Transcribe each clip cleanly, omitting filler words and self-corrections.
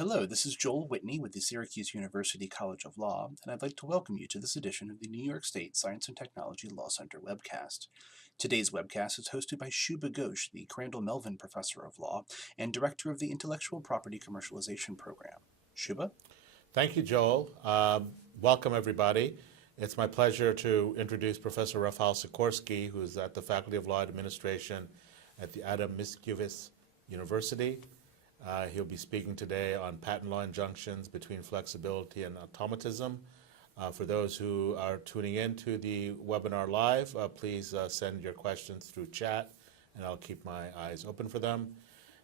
Hello, this is Joel Whitney with the Syracuse University College of Law, and I'd like to welcome you to this edition of the New York State Science and Technology Law Center webcast. Today's webcast is hosted by Shubha Ghosh, the Crandall Melvin Professor of Law and Director of the Intellectual Property Commercialization Program. Shubha? Thank you, Joel. Welcome, everybody. It's my pleasure to introduce Professor Rafal Sikorski, who's at the Faculty of Law Administration at the Adam Mickiewicz University. He'll be speaking today on patent law injunctions between flexibility and automatism. For those who are tuning in to the webinar live, please send your questions through chat, and I'll keep my eyes open for them.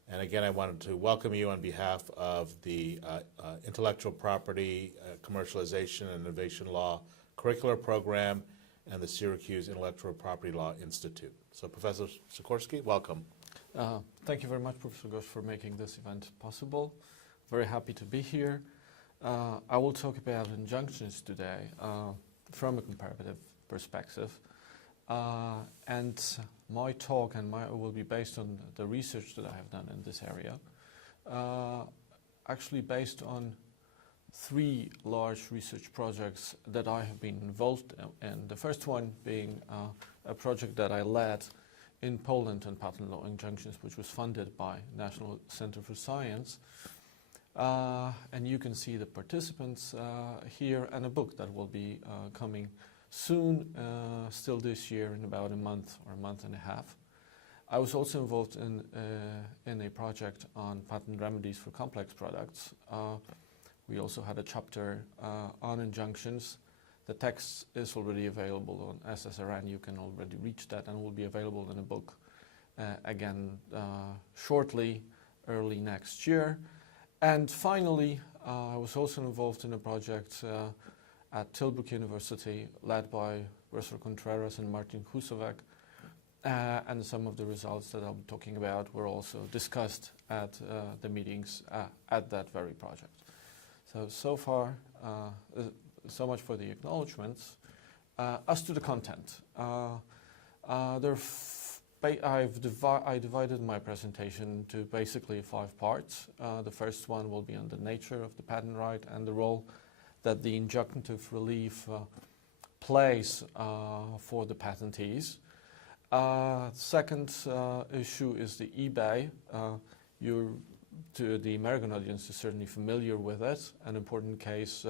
And again, I wanted to welcome you on behalf of the Intellectual Property Commercialization and Innovation Law Curricular Program and the Syracuse Intellectual Property Law Institute. So Professor Sikorski, welcome. Thank you very much, Professor Ghosh, for making this event possible. Very happy to be here. I will talk about injunctions today from a comparative perspective. And my talk will be based on the research that I have done in this area, actually based on three large research projects that I have been involved in. The first one being a project that I led in Poland on patent law injunctions, which was funded by National Center for Science. And you can see the participants here, and a book that will be coming soon, still this year, in about a month or a month and a half. I was also involved in a project on patent remedies for complex products. We also had a chapter on injunctions. The text is already available on SSRN. You can already reach that, and will be available in a book again shortly, early next year. And finally, I was also involved in a project at Tilburg University, led by Professor Contreras and Martin Husovec, and some of the results that I'll be talking about were also discussed at the meetings at that very project. So far, so much for the acknowledgements. As to the content, I divided my presentation into basically 5 parts. The first one will be on the nature of the patent right and the role that the injunctive relief plays for the patentees. Second issue is the eBay. To the American audience is certainly familiar with it, an important case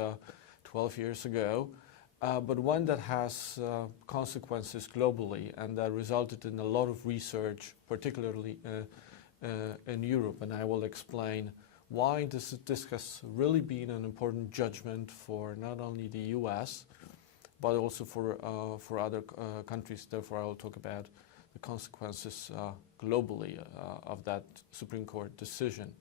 12 years ago, but one that has consequences globally and that resulted in a lot of research, particularly in Europe. And I will explain why this has really been an important judgment for not only the US, but also for other countries. Therefore, I will talk about the consequences globally of that Supreme Court decision.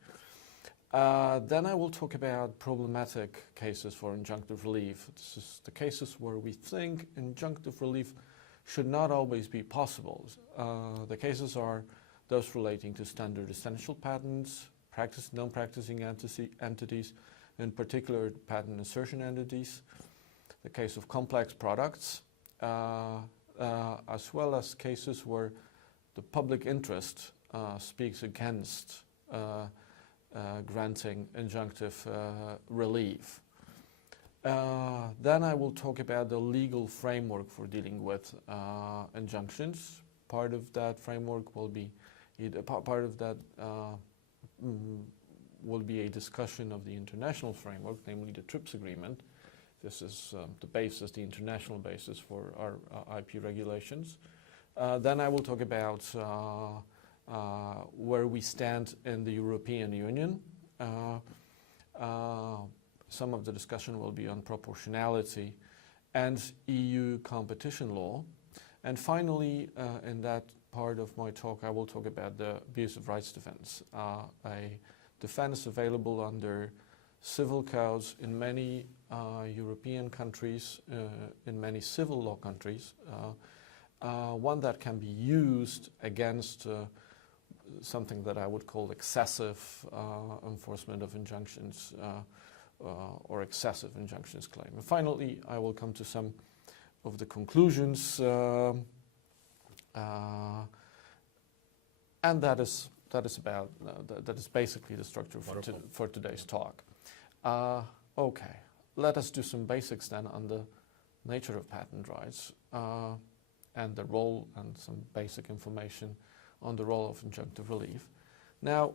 Then I will talk about problematic cases for injunctive relief. This is the cases where we think injunctive relief should not always be possible. The cases are those relating to standard essential patents, non-practicing entities, in particular patent assertion entities, the case of complex products, as well as cases where the public interest speaks against granting injunctive relief. Then I will talk about the legal framework for dealing with injunctions. Part of that framework will be will be a discussion of the international framework, namely the TRIPS agreement. This is the basis, the international basis for our IP regulations. Then I will talk about where we stand in the European Union. Some of the discussion will be on proportionality and EU competition law. And finally, in that part of my talk, I will talk about the abuse of rights defense, a defense available under civil codes in many European countries, in many civil law countries, one that can be used against something that I would call excessive enforcement of injunctions or excessive injunctions claim. And finally, I will come to some of the conclusions, and that is that is basically the structure for today's talk. Okay, let us do some basics then on the nature of patent rights and the role, and some basic information on the role of injunctive relief. Now,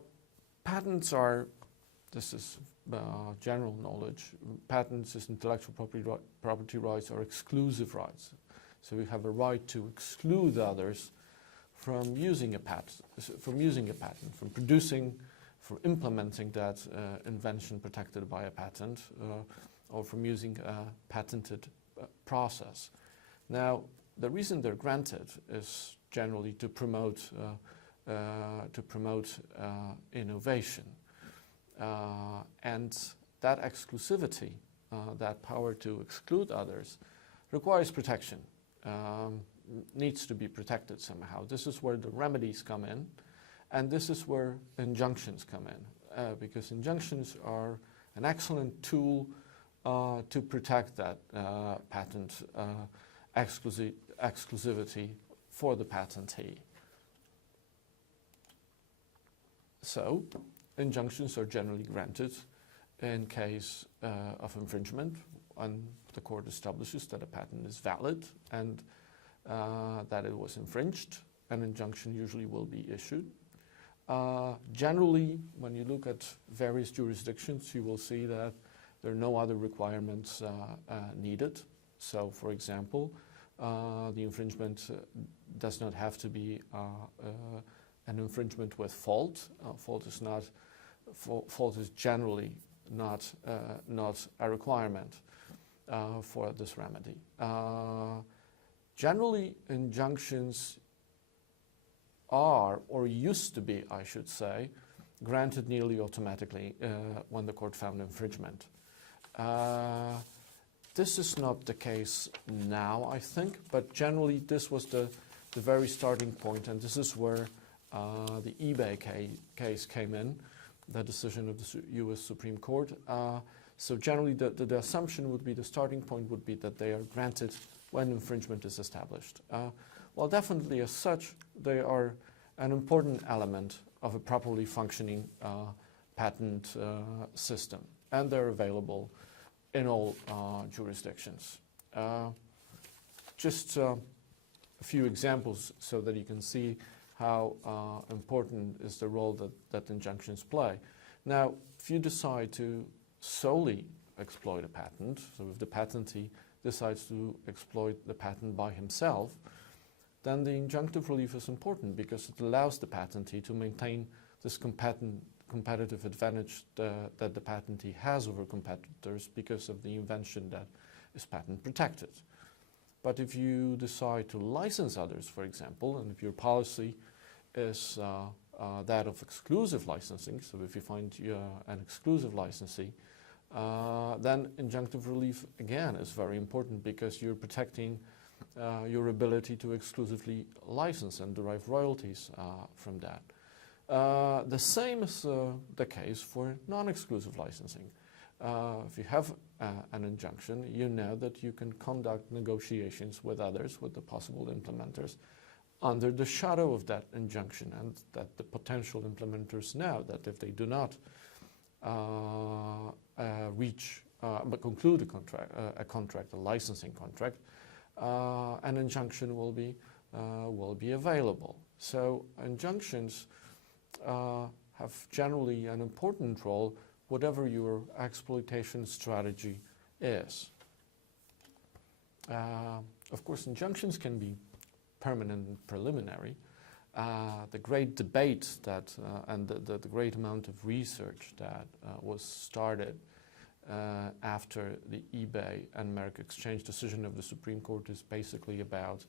patents are, this is general knowledge, patents as intellectual property rights are exclusive rights. So we have a right to exclude others from using a patent, from producing, from implementing that invention protected by a patent, or from using a patented process. Now, the reason they're granted is generally to promote innovation, and that exclusivity, that power to exclude others, requires protection. Needs to be protected somehow. This is where the remedies come in, and this is where injunctions come in, because injunctions are an excellent tool to protect that patent exclusivity for the patentee. So, injunctions are generally granted in case of infringement, and the court establishes that a patent is valid and that it was infringed. An injunction usually will be issued. Generally, when you look at various jurisdictions, you will see that there are no other requirements needed. So, for example, the infringement does not have to be an infringement with fault. Fault is generally not a requirement for this remedy. Generally, injunctions are, or used to be, I should say, granted nearly automatically when the court found infringement. This is not the case now, I think, but generally this was the very starting point, and this is where the eBay case came in, the decision of the U.S. Supreme Court. So generally the assumption would be, the starting point would be that they are granted when infringement is established. Well, definitely as such, they are an important element of a properly functioning patent system, and they're available in all jurisdictions. Just a few examples so that you can see how important is the role that injunctions play. Now, if you decide to solely exploit a patent, so if the patentee decides to exploit the patent by himself, then the injunctive relief is important because it allows the patentee to maintain this competitive advantage that the patentee has over competitors because of the invention that is patent protected. But if you decide to license others, for example, and if your policy is that of exclusive licensing, so if you find an exclusive licensee, then injunctive relief, again, is very important because you're protecting your ability to exclusively license and derive royalties from that. The same is the case for non-exclusive licensing. If you have an injunction, you know that you can conduct negotiations with others, with the possible implementers, under the shadow of that injunction, and that the potential implementers know that if they do not conclude a contract, a licensing contract, an injunction will be available. So injunctions have generally an important role, whatever your exploitation strategy is. Of course, injunctions can be permanent and preliminary. The great debate that and the great amount of research that was started after the eBay and Merck Exchange decision of the Supreme Court is basically about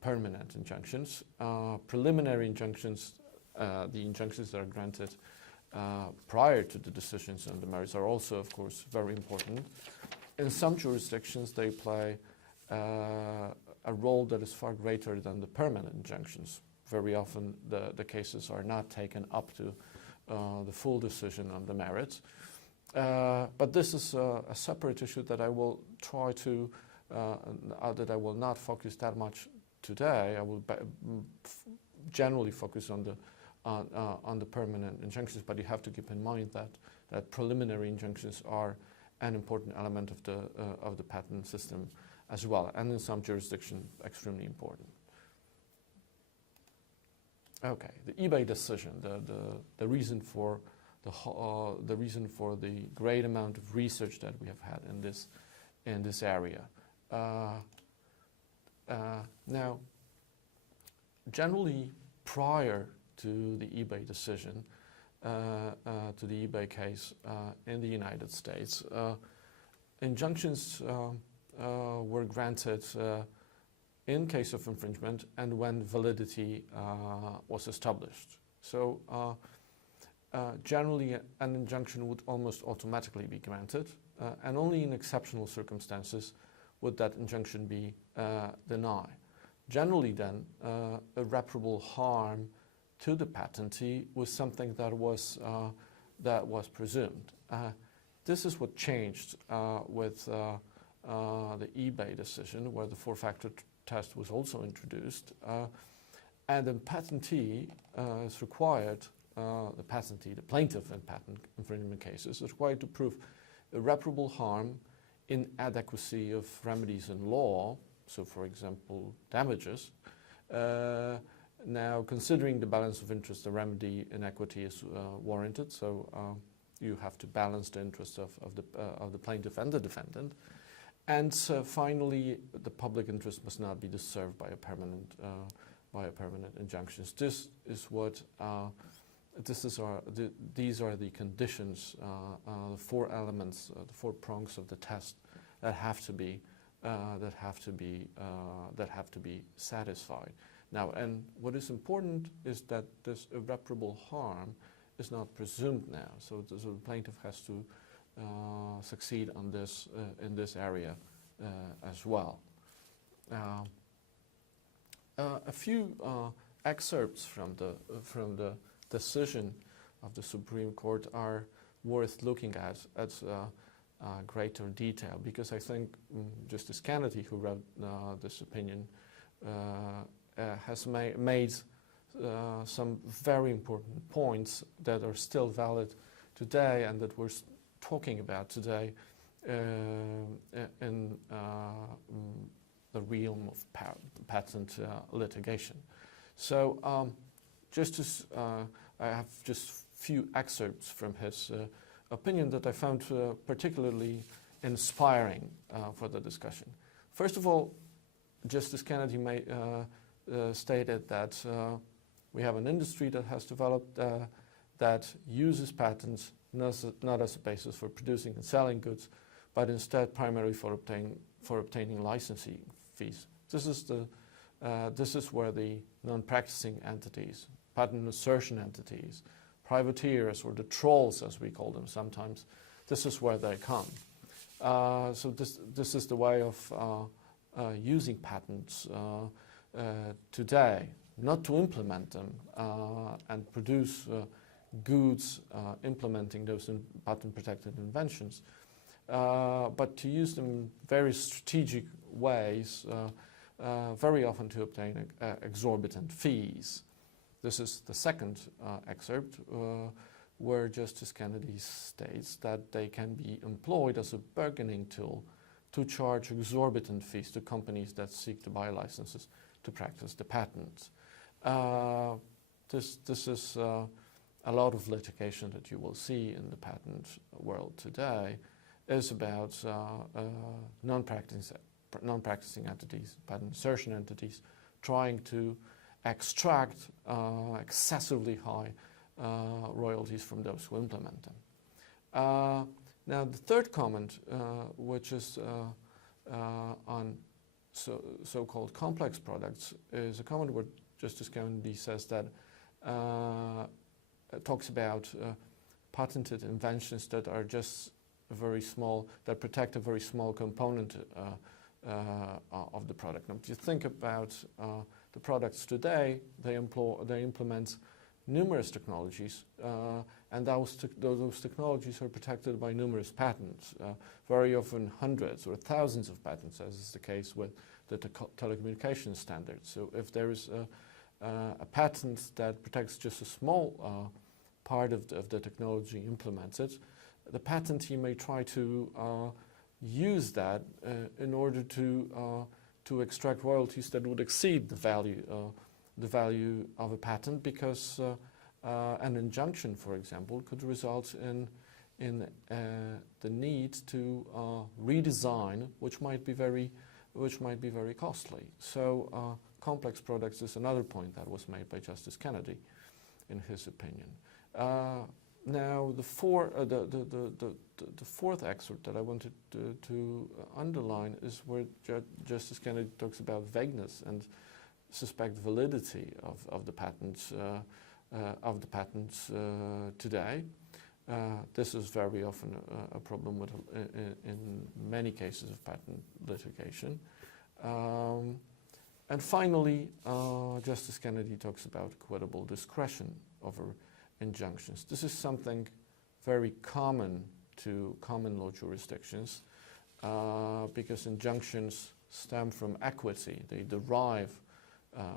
permanent injunctions. Preliminary injunctions, the injunctions that are granted prior to the decisions on the merits, are also, of course, very important. In some jurisdictions, they play a role that is far greater than the permanent injunctions. Very often, the cases are not taken up to the full decision on the merits. But this is a separate issue that I will try to, that I will not focus that much today. I will generally focus on on the permanent injunctions, but you have to keep in mind that preliminary injunctions are an important element of the patent system as well, and in some jurisdictions extremely important. Okay, the eBay decision, the reason for the great amount of research that we have had in this area. Now, generally, prior to the eBay decision, to the eBay case in the United States, injunctions were granted in case of infringement and when validity was established. So generally an injunction would almost automatically be granted, and only in exceptional circumstances would that injunction be denied. Generally then, irreparable harm to the patentee was something that was presumed. This is what changed with the eBay decision, where the four-factor test was also introduced, and the patentee is required, the plaintiff in patent infringement cases, is required to prove irreparable harm, inadequacy of remedies in law, so for example damages. Now, considering the balance of interest, the remedy in equity is warranted, so you have to balance the interests of the plaintiff and the defendant. And finally, the public interest must not be disturbed by a permanent injunctions. This is what these are the conditions, the four elements, the four prongs of the test that have to be satisfied. Now, and what is important is that this irreparable harm is not presumed now. So the plaintiff has to succeed on this in this area as well. A few excerpts from the decision of the Supreme Court are worth looking at greater detail, because I think Justice Kennedy, who wrote this opinion, has made some very important points that are still valid today and that we're talking about today in the realm of patent litigation. So I have just few excerpts from his opinion that I found particularly inspiring for the discussion. First of all, Justice Kennedy stated that we have an industry that has developed that uses patents not as a basis for producing and selling goods, but instead primarily for obtaining licensing fees. This is where the non-practicing entities, patent assertion entities, privateers, or the trolls as we call them sometimes, this is where they come. So this is the way of using patents today, not to implement them and produce goods implementing those patent-protected inventions, but to use them in very strategic ways, very often to obtain exorbitant fees. This is the second excerpt where Justice Kennedy states that they can be employed as a bargaining tool to charge exorbitant fees to companies that seek to buy licenses to practice the patents. This is a lot of litigation that you will see in the patent world today is about non-practicing entities, patent assertion entities, trying to extract excessively high royalties from those who implement them. Now, the third comment, which is on so-called complex products, is a comment where Justice Kennedy says that talks about patented inventions that are just very small, that protect a very small component of the product. Now, if you think about the products today, they implement numerous technologies, and those technologies are protected by numerous patents, very often hundreds or thousands of patents, as is the case with the telecommunications standards. So if there is a patent that protects just a small part of the technology implemented, the patentee may try to use that in order to extract royalties that would exceed the value of a patent, because an injunction, for example, could result in the need to redesign, which might be very costly. So complex products is another point that was made by Justice Kennedy, in his opinion. Now, the fourth excerpt that I wanted to underline is where Justice Kennedy talks about vagueness and suspect validity of the patents today. This is very often a problem with, in many cases of patent litigation. And finally, Justice Kennedy talks about equitable discretion over injunctions. This is something very common to common law jurisdictions because injunctions stem from equity. They derive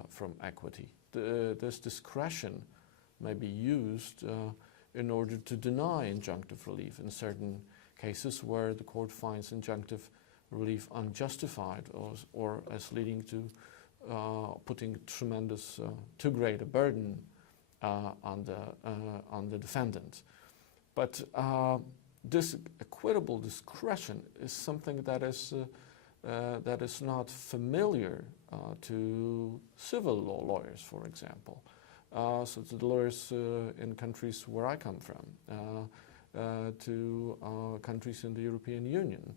from equity. This discretion may be used in order to deny injunctive relief in certain cases where the court finds injunctive relief unjustified or as leading to putting tremendous, too great a burden on the defendant. But this equitable discretion is something that is not familiar to civil law lawyers, for example. So to the lawyers in countries where I come from, to countries in the European Union.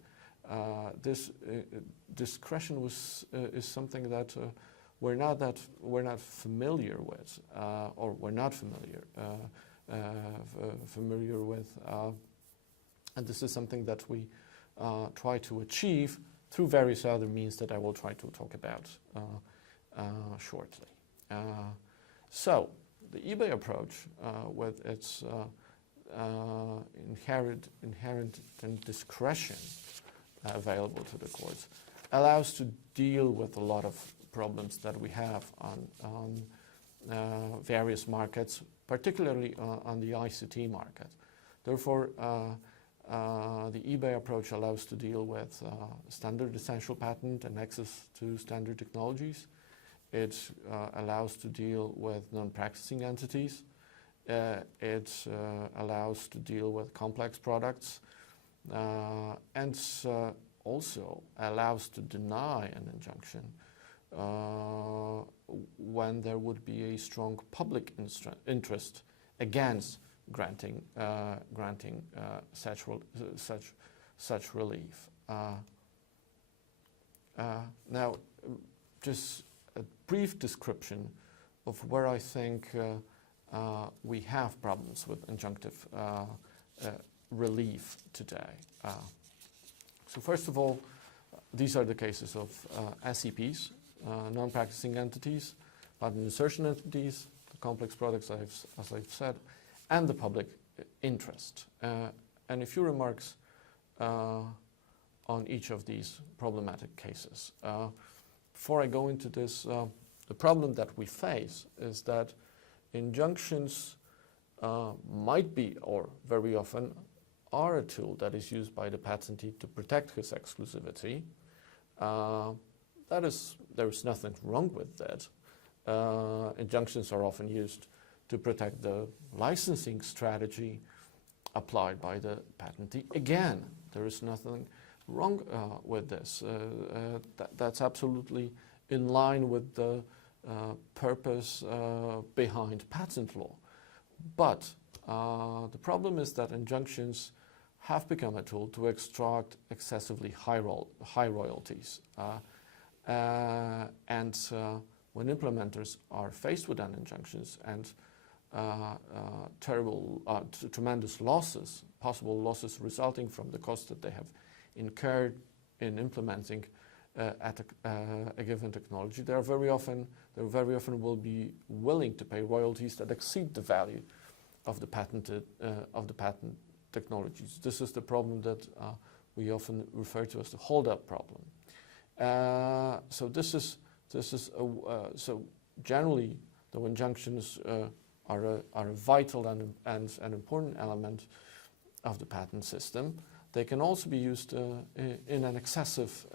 This discretion is something that we're not familiar with, or we're not familiar with, and this is something that we try to achieve through various other means that I will try to talk about shortly. So the eBay approach, with its inherent discretion available to the courts, allows to deal with a lot of problems that we have on various markets, particularly on the ICT market. Therefore, the eBay approach allows to deal with standard essential patent and access to standard technologies. It allows to deal with non-practicing entities. It allows to deal with complex products, and also allows to deny an injunction when there would be a strong public interest against granting such relief. Now, just a brief description of where I think we have problems with injunctive relief today. So first of all, these are the cases of SEPs, non-practicing entities, patent insertion entities, the complex products, as I've said, and the public interest. And a few remarks on each of these problematic cases. Before I go into this, the problem that we face is that injunctions might be, or very often are, a tool that is used by the patentee to protect his exclusivity. There is nothing wrong with that. Injunctions are often used to protect the licensing strategy applied by the patentee. Again, there is nothing wrong with this. That's absolutely in line with the purpose behind patent law. But the problem is that injunctions have become a tool to extract excessively high royalties. And when implementers are faced with injunctions and tremendous losses, possible losses resulting from the cost that they have incurred in implementing a given technology, they very often will be willing to pay royalties that exceed the value of the patent technologies. This is the problem that we often refer to as the hold-up problem. So generally though injunctions are a vital and an important element of the patent system, they can also be used in an excessive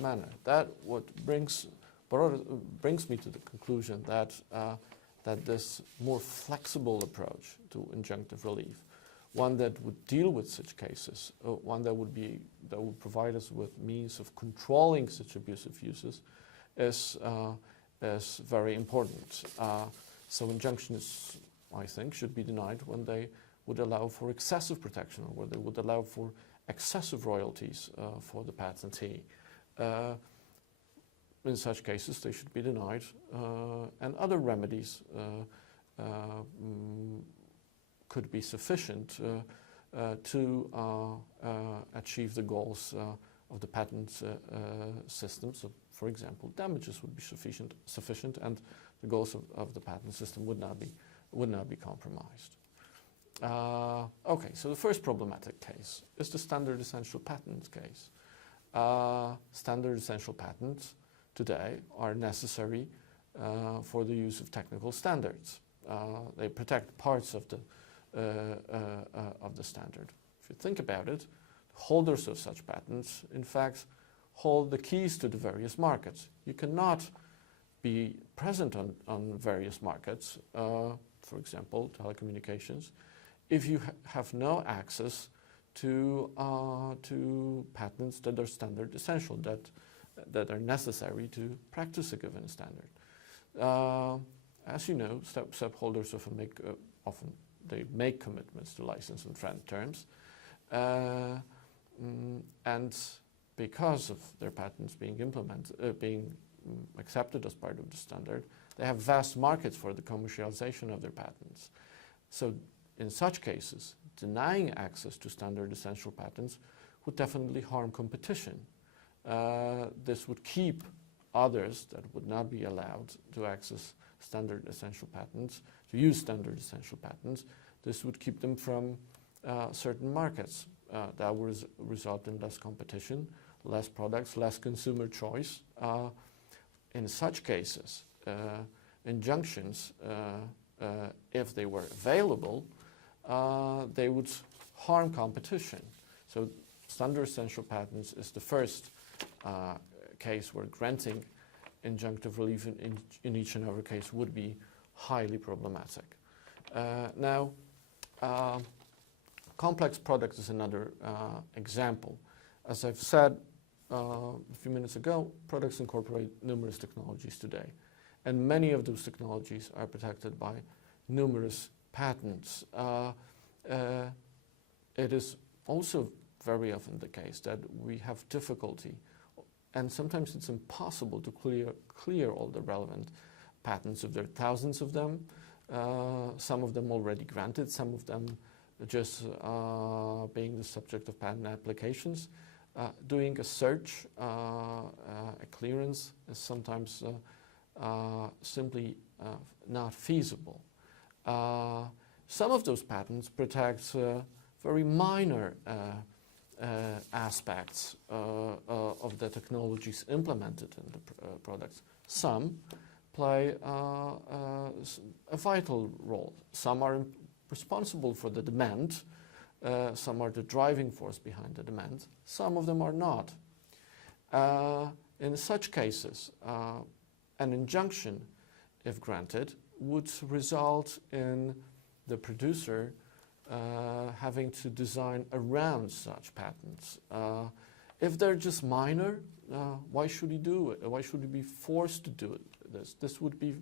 manner. That what brings me to the conclusion that this more flexible approach to injunctive relief, one that would deal with such cases, one that would provide us with means of controlling such abusive uses, is very important. So injunctions, I think, should be denied when they would allow for excessive protection, or where they would allow for excessive royalties for the patentee. In such cases, they should be denied, and other remedies could be sufficient to achieve the goals of the patent system. So, for example, damages would be sufficient, and the goals of the patent system would not be compromised. Okay, so the first problematic case is the standard essential patent case. Standard essential patents today are necessary for the use of technical standards. They protect parts of the standard. If you think about it, holders of such patents, in fact, hold the keys to the various markets. You cannot be present on various markets, for example, telecommunications, if you have no access to patents that are standard essential, that are necessary to practice a given standard. As you know, SEP holders often make commitments to license and friend terms, and because of their patents being accepted as part of the standard, they have vast markets for the commercialization of their patents. So in such cases, denying access to standard essential patents would definitely harm competition. This would keep others that would not be allowed to access standard essential patents, to use standard essential patents. This would keep them from certain markets. That would result in less competition, less products, less consumer choice. In such cases, injunctions, if they were available, they would harm competition. So standard essential patents is the first case where granting injunctive relief in each and every case would be highly problematic. Now, complex products is another example. As I've said a few minutes ago, products incorporate numerous technologies today, and many of those technologies are protected by numerous patents. It is also very often the case that we have difficulty, and sometimes it's impossible to clear all the relevant patents. If there are thousands of them, some of them already granted, some of them just being the subject of patent applications. Doing a search, a clearance is sometimes simply not feasible. Some of those patents protect very minor aspects of the technologies implemented in the products. Some play a vital role. Some are responsible for the demand. Some are the driving force behind the demand. Some of them are not. In such cases, an injunction, if granted, would result in the producer having to design around such patents. If they're just minor, why should he do it? Why should he be forced to do this? This would be,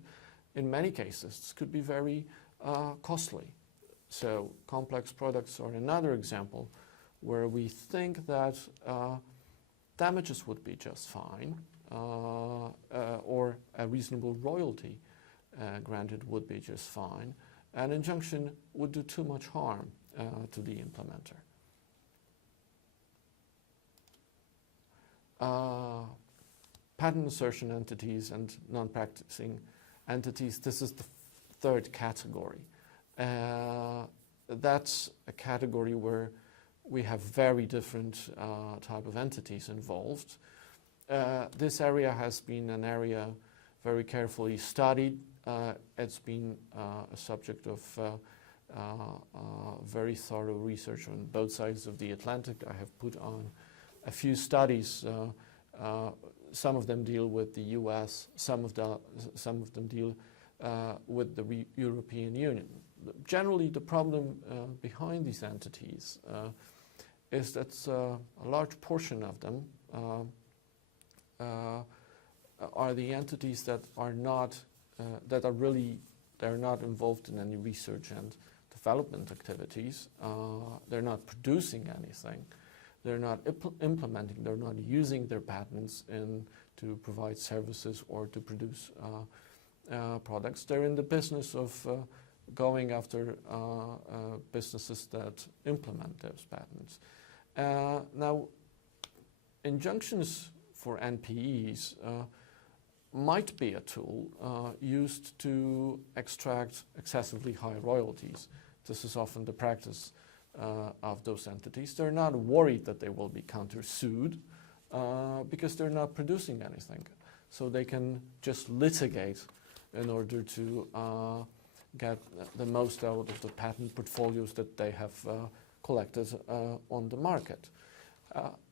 in many cases, this could be very costly. So complex products are another example where we think that damages would be just fine, or a reasonable royalty granted would be just fine. An injunction would do too much harm to the implementer. Patent assertion entities and non-practicing entities, this is the third category. That's a category where we have very different type of entities involved. This area has been an area very carefully studied. It's been a subject of very thorough research on both sides of the Atlantic. I have put on a few studies. Some of them deal with the U.S. Some of them deal with the European Union. Generally, the problem behind these entities is that a large portion of them are the entities that are not they're not involved in any research and development activities. They're not producing anything. They're not implementing. They're not using their patents to provide services or to produce products. They're in the business of going after businesses that implement those patents. Now, injunctions for NPEs might be a tool used to extract excessively high royalties. This is often the practice of those entities. They're not worried that they will be countersued because they're not producing anything. So they can just litigate in order to get the most out of the patent portfolios that they have collected on the market.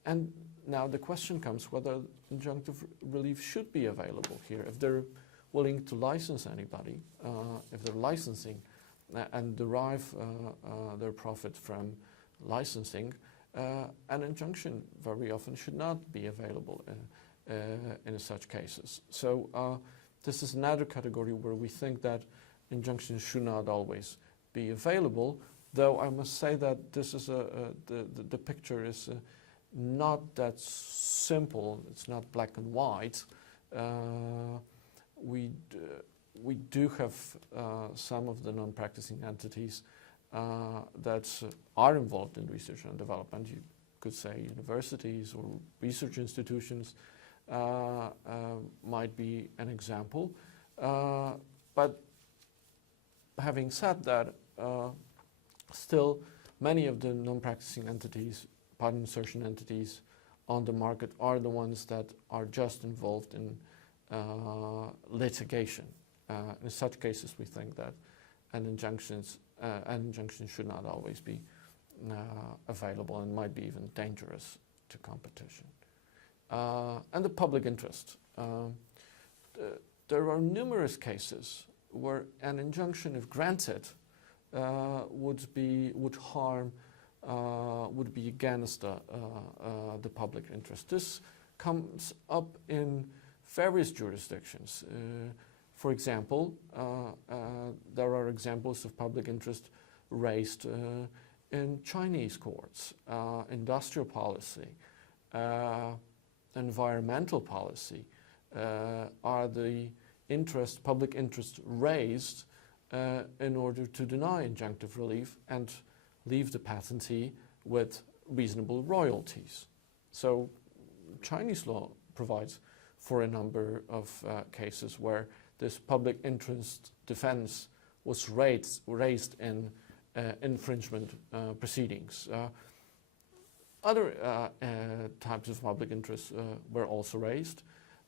And now the question comes whether injunctive relief should be available here. If they're willing to license anybody, if they're licensing and derive their profit from licensing, an injunction very often should not be available in such cases. So this is another category where we think that injunctions should not always be available, though I must say that this is the picture is not that simple. It's not black and white. We do have some of the non-practicing entities that are involved in research and development. You could say universities or research institutions might be an example. But having said that, still many of the non-practicing entities, patent insertion entities on the market are the ones that are just involved in litigation. In such cases, we think that an injunction should not always be available and might be even dangerous to competition. And the public interest. There are numerous cases where an injunction, if granted, would be against the public interest. This comes up in various jurisdictions. For example, there are examples of public interest raised in Chinese courts. Industrial policy, environmental policy are the public interest raised in order to deny injunctive relief and leave the patentee with reasonable royalties. So Chinese law provides for a number of cases where this public interest defense was raised in infringement proceedings. Other types of public interest were also raised.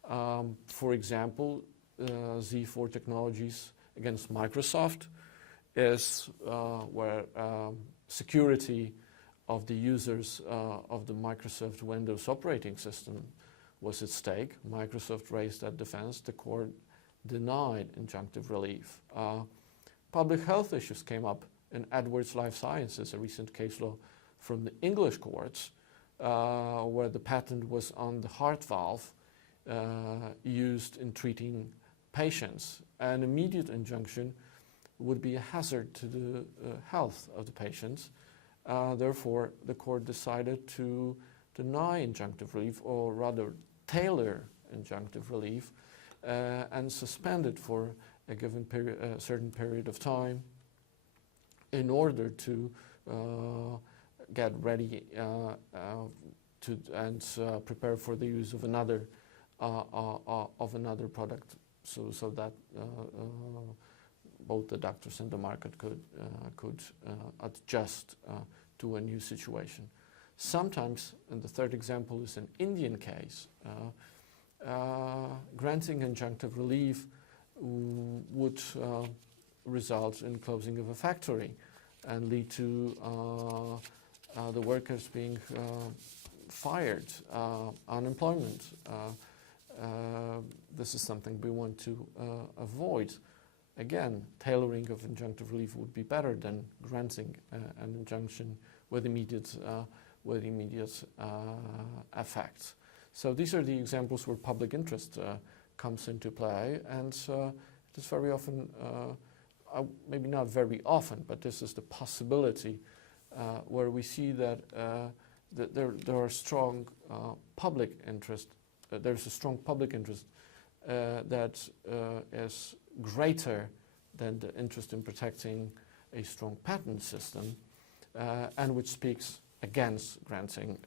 For example, Z4 Technologies against Microsoft is where security of the users of the Microsoft Windows operating system was at stake. Microsoft raised that defense. The court denied injunctive relief. Public health issues came up in Edwards Life Sciences, a recent case law from the English courts, where the patent was on the heart valve used in treating patients. An immediate injunction would be a hazard to the health of the patients. Therefore, the court decided to deny injunctive relief, or rather tailor injunctive relief, and suspend it for a given period, a certain period of time, in order to get ready and prepare for the use of another product, so that both the doctors and the market could adjust to a new situation. Sometimes, and the third example is an Indian case, granting injunctive relief would result in closing of a factory and lead to the workers being fired, unemployment. This is something we want to avoid. Again, tailoring of injunctive relief would be better than granting an injunction with immediate effect. So these are the examples where public interest comes into play, and it is very often, maybe not very often, but this is the possibility where we see that, there are strong public interest. There's a strong public interest that is greater than the interest in protecting a strong patent system, and which speaks against granting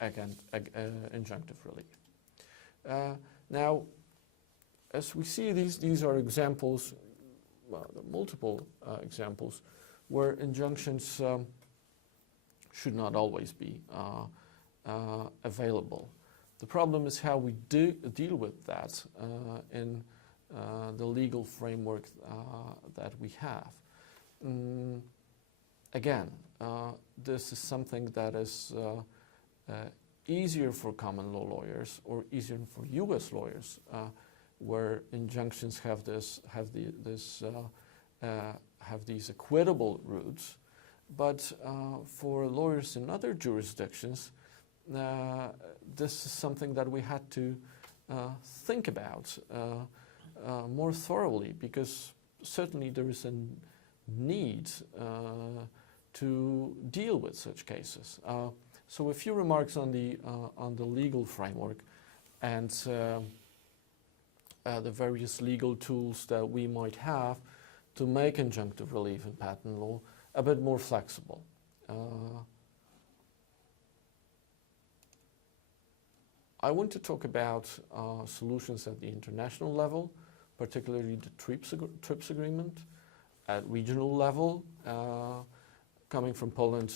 injunctive relief. Now, as we see, these are examples, well, multiple examples, where injunctions should not always be available. The problem is how we deal with that in the legal framework that we have. Again, this is something that is easier for common law lawyers, or easier for U.S. lawyers, where injunctions have these equitable routes. But for lawyers in other jurisdictions, this is something that we had to think about more thoroughly, because certainly there is a need to deal with such cases. So a few remarks on the legal framework and the various legal tools that we might have to make injunctive relief in patent law a bit more flexible. I want to talk about solutions at the international level, particularly the TRIPS agreement, at regional level. Coming from Poland,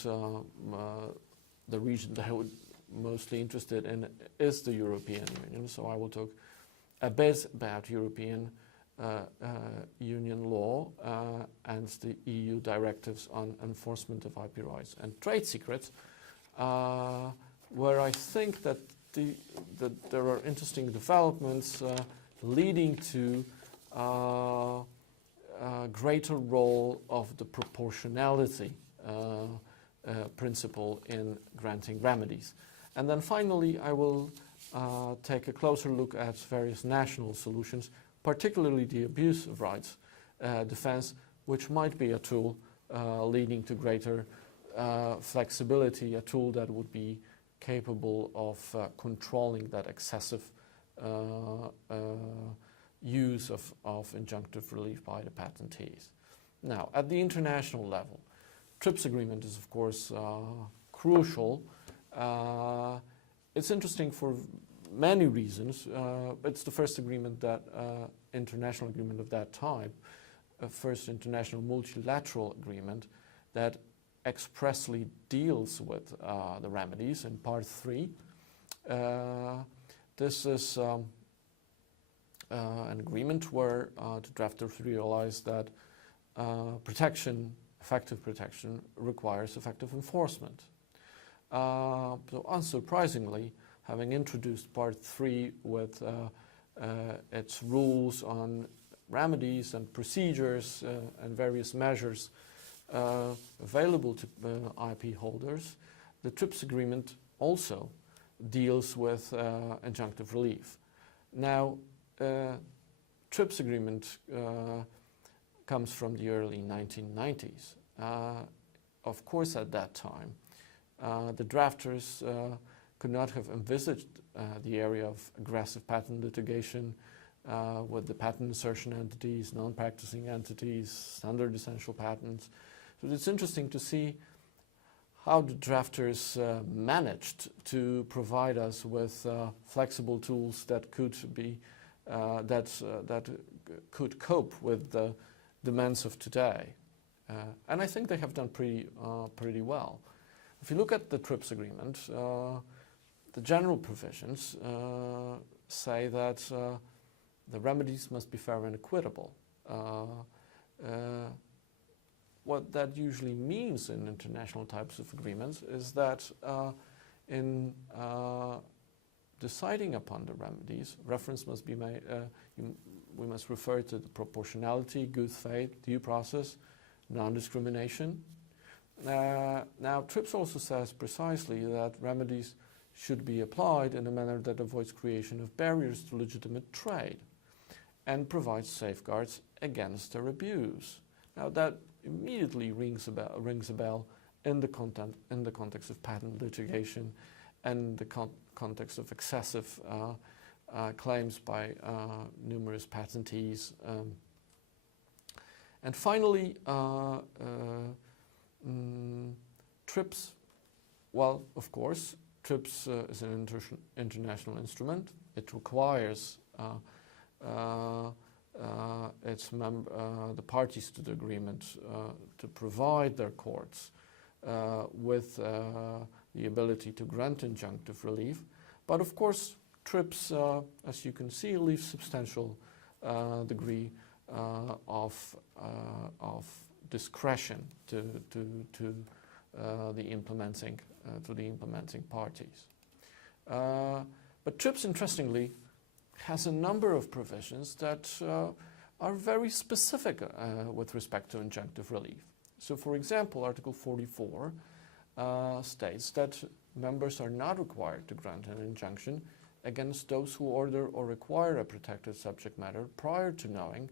the region that I would mostly interested in is the European Union, so I will talk a bit about European Union law and the EU directives on enforcement of IP rights and trade secrets, where I think that there are interesting developments leading to greater role of the proportionality principle in granting remedies. And then finally, I will take a closer look at various national solutions, particularly the abuse of rights defense, which might be a tool leading to greater flexibility, a tool that would be capable of controlling that excessive use of injunctive relief by the patentees. Now, at the international level, TRIPS agreement is, of course, crucial. It's interesting for many reasons. It's the first agreement that, international agreement of that type, first international multilateral agreement that expressly deals with the remedies in Part 3. This is an agreement where the drafters realized that effective protection requires effective enforcement. So unsurprisingly, having introduced Part 3 with its rules on remedies and procedures and various measures available to IP holders, the TRIPS agreement also deals with injunctive relief. Now, TRIPS agreement comes from the early 1990s. Of course, at that time, the drafters could not have envisaged the area of aggressive patent litigation with the patent assertion entities, non-practicing entities, standard essential patents. So it's interesting to see how the drafters managed to provide us with flexible tools that could be that could cope with the demands of today, and I think they have done pretty well. If you look at the TRIPS agreement, the general provisions say that the remedies must be fair and equitable. What that usually means in international types of agreements is that in deciding upon the remedies, reference must be made, we must refer to the proportionality, good faith, due process, non-discrimination. Now, TRIPS also says precisely that remedies should be applied in a manner that avoids creation of barriers to legitimate trade and provides safeguards against their abuse. Now, that immediately rings a bell in the context of patent litigation and the context of excessive claims by numerous patentees. And finally, TRIPS, well, of course, TRIPS is an international instrument. It requires the parties to the agreement to provide their courts with the ability to grant injunctive relief. But of course, TRIPS, as you can see, leaves substantial degree of discretion to the implementing parties. But TRIPS, interestingly, has a number of provisions that are very specific with respect to injunctive relief. So, for example, Article 44 states that members are not required to grant an injunction against those who order or require a protected subject matter prior to knowing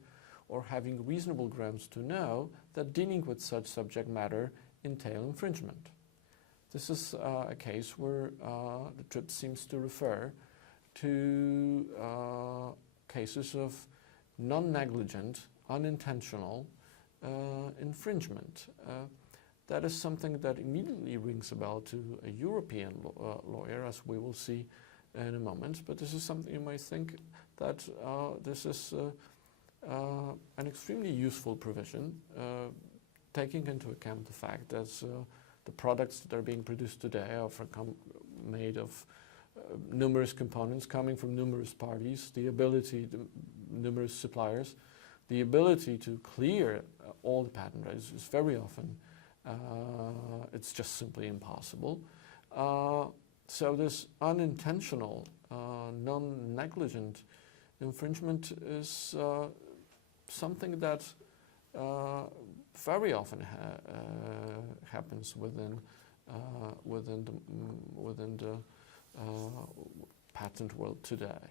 or having reasonable grounds to know that dealing with such subject matter entail infringement. This is a case where the TRIPS seems to refer to cases of non-negligent, unintentional infringement. That is something that immediately rings a bell to a European lawyer, as we will see in a moment. But this is something you might think that this is an extremely useful provision, taking into account the fact that the products that are being produced today are made of numerous components coming from numerous parties, the ability to numerous suppliers, the ability to clear all the patent rights is very often it's just simply impossible. So this unintentional, non-negligent infringement is something that very often happens within the patent world today.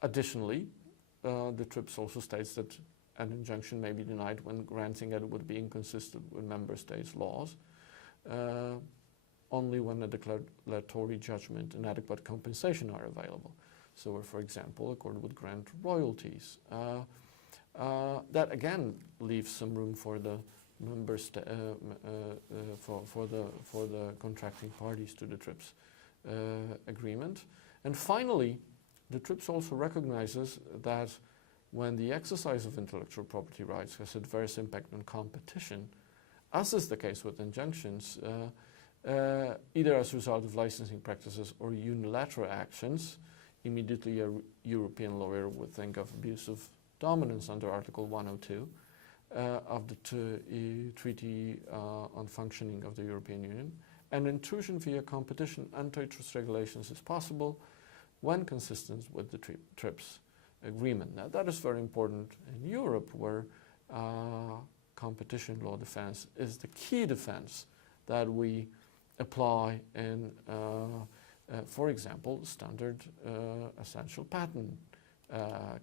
Additionally, the TRIPS also states that an injunction may be denied when granting it would be inconsistent with member states' laws, only when a declaratory judgment and adequate compensation are available. So, where, for example, a court would grant royalties. That again leaves some room for the for the contracting parties to the TRIPS agreement. And finally, the TRIPS also recognizes that when the exercise of intellectual property rights has adverse impact on competition, as is the case with injunctions, either as a result of licensing practices or unilateral actions, immediately a European lawyer would think of abuse of dominance under Article 102 of the Treaty on Functioning of the European Union, and intrusion via competition antitrust regulations is possible when consistent with the TRIPS agreement. Now, that is very important in Europe, where competition law defense is the key defense that we apply in, for example, standard essential patent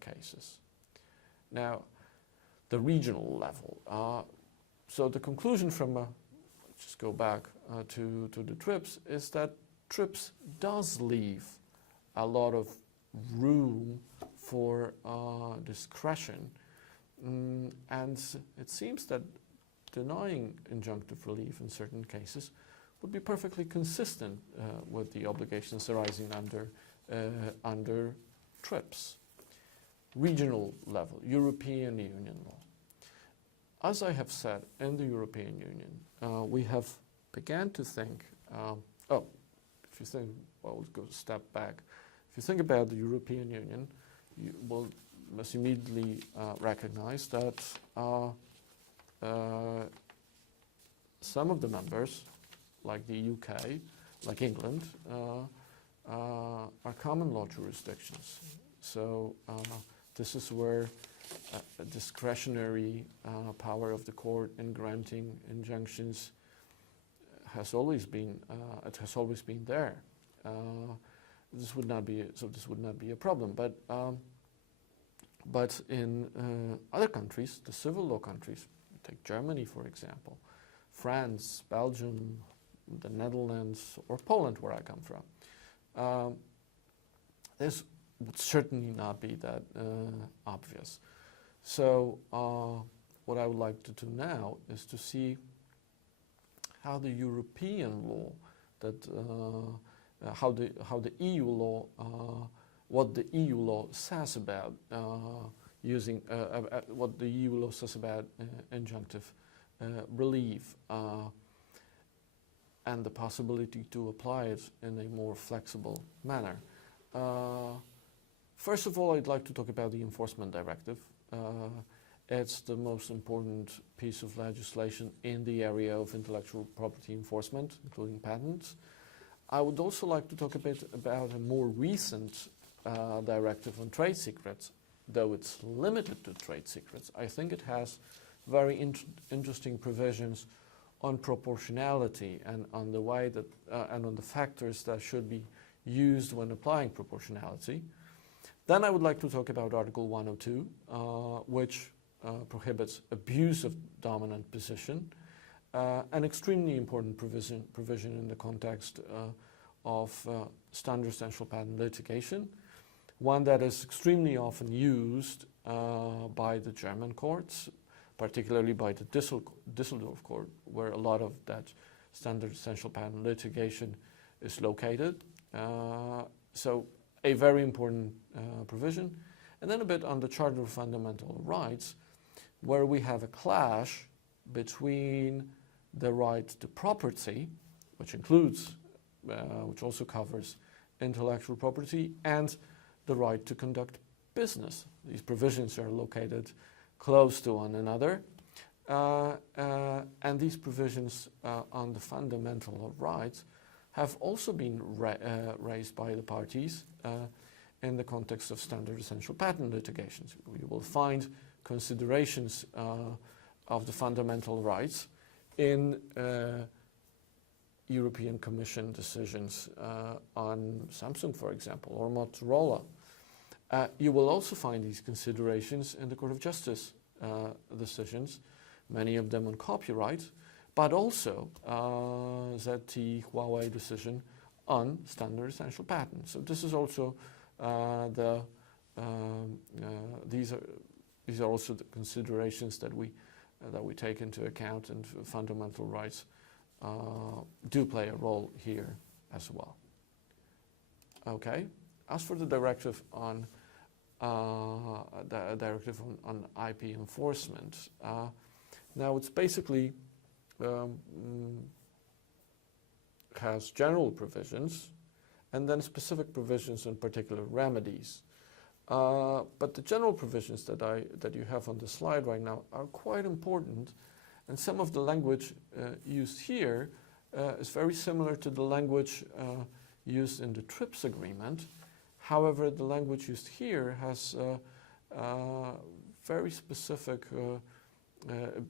cases. Now, the regional level. So the conclusion from, let's just go back to the TRIPS, is that TRIPS does leave a lot of room for discretion, and it seems that denying injunctive relief in certain cases would be perfectly consistent with the obligations arising under TRIPS. Regional level, European Union law. As I have said, in the European Union, we have began to think, if you think, well, let's go a step back. If you think about the European Union, you must immediately recognize that some of the members, like the UK, like England, are common law jurisdictions. So this is where a discretionary power of the court in granting injunctions has always been there. This would not be a problem. But in other countries, the civil law countries, take Germany for example, France, Belgium, the Netherlands, or Poland, where I come from, this would certainly not be that obvious. So what I would like to do now is to see how the European law, how the EU law, what the EU law says about what the EU law says about injunctive relief and the possibility to apply it in a more flexible manner. First of all, I'd like to talk about the Enforcement Directive. It's the most important piece of legislation in the area of intellectual property enforcement, including patents. I would also like to talk a bit about a more recent directive on trade secrets. Though it's limited to trade secrets, I think it has very interesting provisions on proportionality and on the way that and on the factors that should be used when applying proportionality. Then I would like to talk about Article 102, which prohibits abuse of dominant position, an extremely important provision in the context of standard essential patent litigation, one that is extremely often used by the German courts, particularly by the Düsseldorf court, where a lot of that standard essential patent litigation is located. So a very important provision. And then a bit on the Charter of Fundamental Rights, where we have a clash between the right to property, which includes, which also covers intellectual property, and the right to conduct business. These provisions are located close to one another, and these provisions on the fundamental rights have also been raised by the parties in the context of standard essential patent litigations. You will find considerations of the fundamental rights in European Commission decisions on Samsung, for example, or Motorola. You will also find these considerations in the Court of Justice decisions, many of them on copyright, but also ZT Huawei decision on standard essential patents. So this is also these are also the considerations that we take into account, and fundamental rights do play a role here as well. Okay. As for the directive on IP enforcement, now it's basically has general provisions and then specific provisions and particular remedies. But the general provisions that you have on the slide right now are quite important, and some of the language used here is very similar to the language used in the TRIPS agreement. However, the language used here has very specific,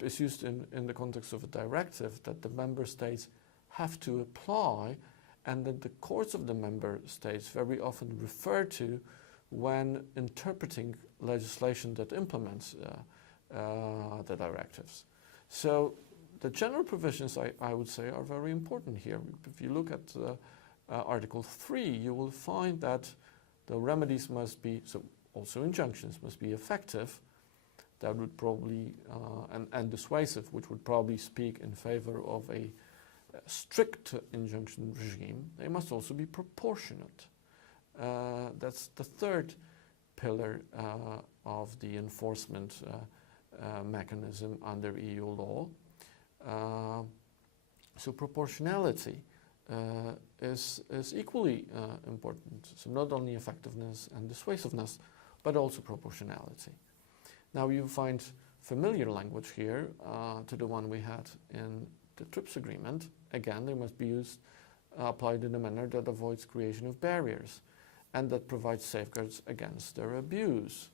is used in the context of a directive that the member states have to apply, and that the courts of the member states very often refer to when interpreting legislation that implements the directives. So the general provisions, I would say, are very important here. If you look at Article 3, you will find that the remedies must be, so also injunctions must be effective. That would probably, and dissuasive, which would probably speak in favor of a strict injunction regime. They must also be proportionate. That's the third pillar of the enforcement mechanism under EU law. So proportionality is equally important. So not only effectiveness and dissuasiveness, but also proportionality. Now you find familiar language here to the one we had in the TRIPS agreement. Again, they must be applied in a manner that avoids creation of barriers and that provides safeguards against their abuse.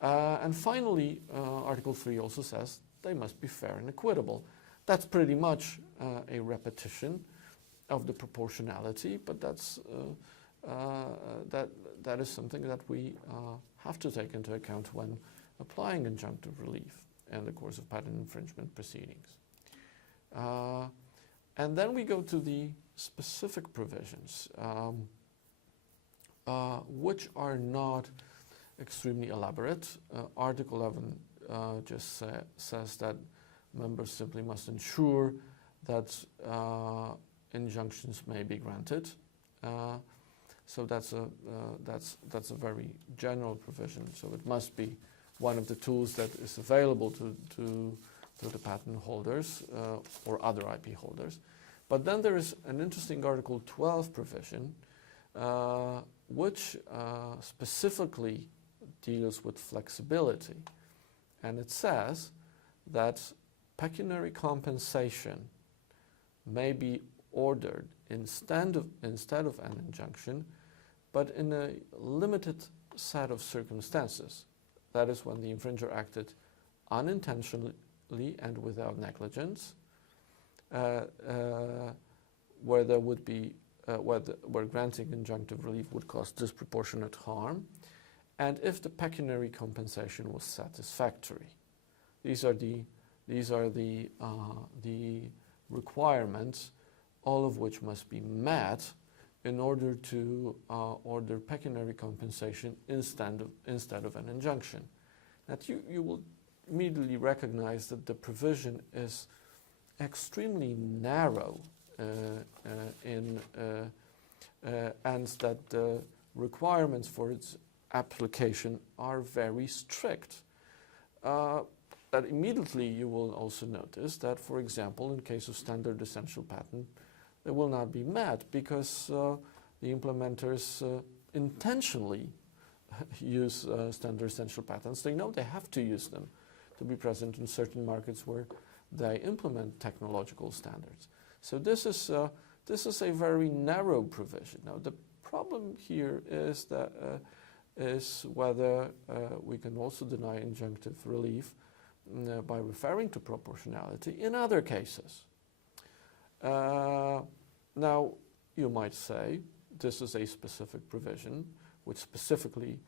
And finally, Article 3 also says they must be fair and equitable. That's pretty much a repetition of the proportionality, but that is something that we have to take into account when applying injunctive relief in the course of patent infringement proceedings. And then we go to the specific provisions, which are not extremely elaborate. Article 11 just says that members simply must ensure that injunctions may be granted. So that's a very general provision. So it must be one of the tools that is available to the patent holders or other IP holders. But then there is an interesting Article 12 provision which specifically deals with flexibility. And it says that pecuniary compensation may be ordered instead of an injunction, but in a limited set of circumstances. That is when the infringer acted unintentionally and without negligence, where there would be where granting injunctive relief would cause disproportionate harm, and if the pecuniary compensation was satisfactory. These are the requirements, all of which must be met in order to order pecuniary compensation instead of an injunction. That you will immediately recognize that the provision is extremely narrow and that the requirements for its application are very strict. That immediately you will also notice that, for example, in case of standard essential patent, they will not be met because the implementers intentionally use standard essential patents. They know they have to use them to be present in certain markets where they implement technological standards. So this is a very narrow provision. Now the problem here is that is whether we can also deny injunctive relief by referring to proportionality in other cases. Now you might say this is a specific provision which specifically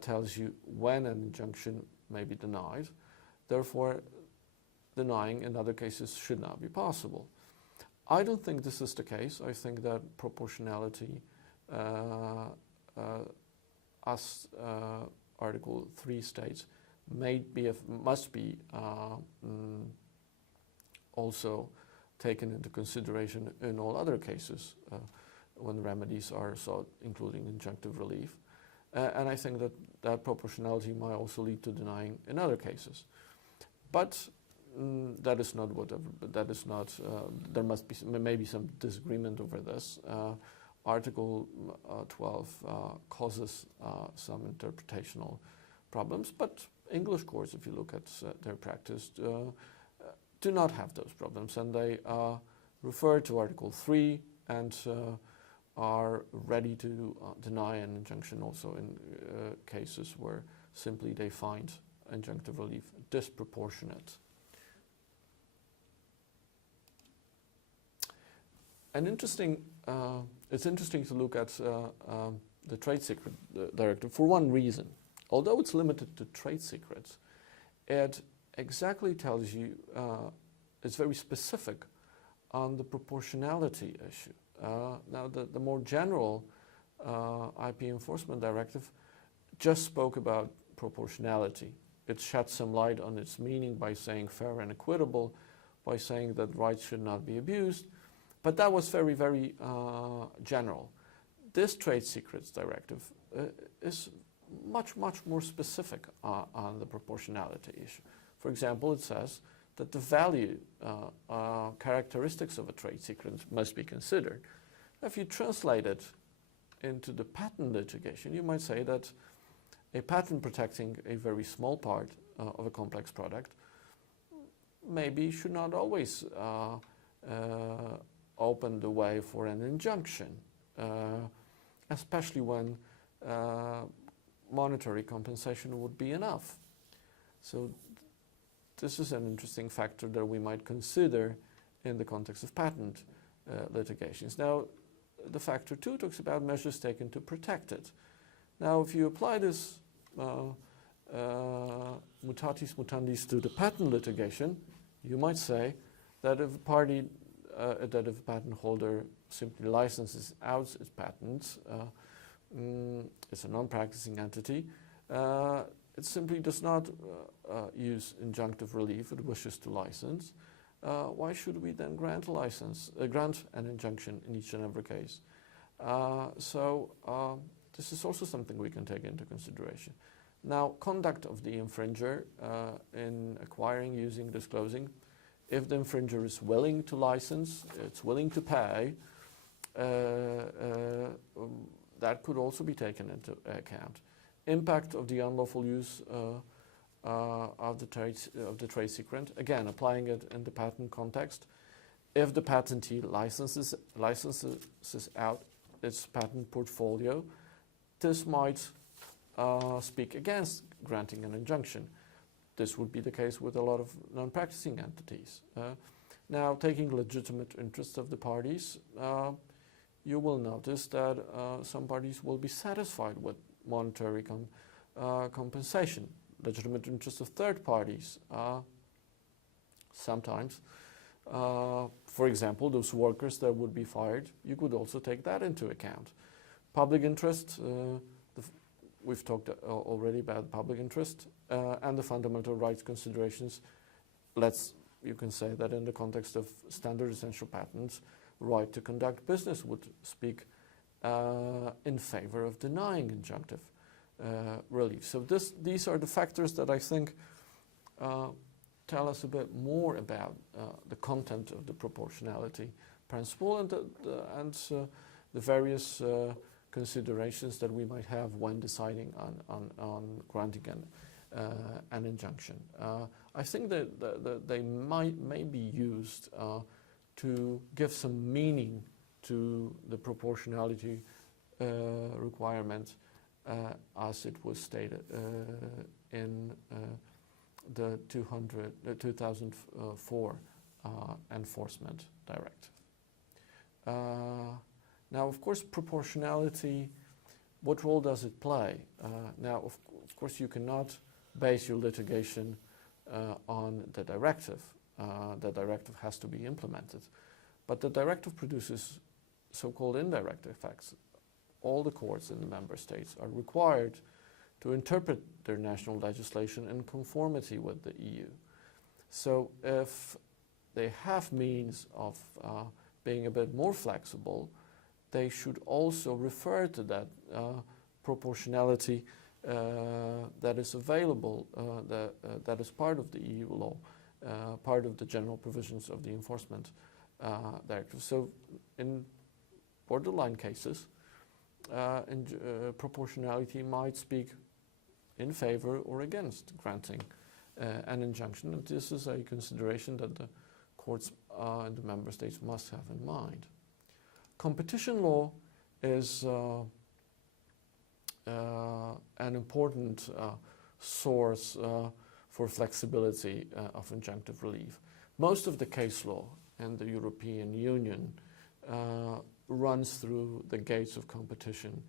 tells you when an injunction may be denied. Therefore, denying in other cases should not be possible. I don't think this is the case. I think that proportionality, as Article 3 states, must be also taken into consideration in all other cases when remedies are sought, including injunctive relief. And I think that proportionality might also lead to denying in other cases. But that is not what. There must be maybe some disagreement over this. Article 12 causes some interpretational problems, but English courts, if you look at their practice, do not have those problems, and they refer to Article 3 and are ready to deny an injunction also in cases where simply they find injunctive relief disproportionate. It's interesting to look at the trade secret directive for one reason. Although it's limited to trade secrets, it exactly tells you, it's very specific on the proportionality issue. Now the more general IP enforcement directive just spoke about proportionality. It shed some light on its meaning by saying fair and equitable, by saying that rights should not be abused, but that was very, very general. This trade secrets directive is much, much more specific on the proportionality issue. For example, it says that the value characteristics of a trade secret must be considered. If you translate it into the patent litigation, you might say that a patent protecting a very small part of a complex product maybe should not always open the way for an injunction, especially when monetary compensation would be enough. So this is an interesting factor that we might consider in the context of patent litigations. Now, the factor 2 talks about measures taken to protect it. Now, if you apply this mutatis mutandis to the patent litigation, you might say that if a party, that if a patent holder simply licenses out its patents, it's a non-practicing entity, it simply does not use injunctive relief, it wishes to license. Why should we then grant a license, grant an injunction in each and every case? This is also something we can take into consideration. Now, conduct of the infringer in acquiring, using, disclosing. If the infringer is willing to license, it's willing to pay, that could also be taken into account. Impact of the unlawful use of the trade secret, again, applying it in the patent context. If the patentee licenses out its patent portfolio, this might speak against granting an injunction. This would be the case with a lot of non-practicing entities. Now, taking legitimate interest of the parties, you will notice that some parties will be satisfied with monetary compensation. Legitimate interest of third parties. Sometimes, for example, those workers that would be fired, you could also take that into account. Public interest, we've talked already about public interest, and the fundamental rights considerations. You can say that in the context of standard essential patents, right to conduct business would speak in favor of denying injunctive relief. So these are the factors that I think tell us a bit more about the content of the proportionality principle and the various considerations that we might have when deciding on granting an injunction. I think that they may be used to give some meaning to the proportionality requirement as it was stated in the 2004 Enforcement Directive. Now, of course, proportionality, what role does it play? Now, of course, you cannot base your litigation on the directive. The directive has to be implemented. But the directive produces so-called indirect effects. All the courts in the member states are required to interpret their national legislation in conformity with the EU. So if they have means of being a bit more flexible, they should also refer to that proportionality that is available, that is part of the EU law, part of the general provisions of the enforcement directive. So in borderline cases, proportionality might speak in favor or against granting an injunction. And this is a consideration that the courts in the member states must have in mind. Competition law is an important source for flexibility of injunctive relief. Most of the case law in the European Union runs through the gates of competition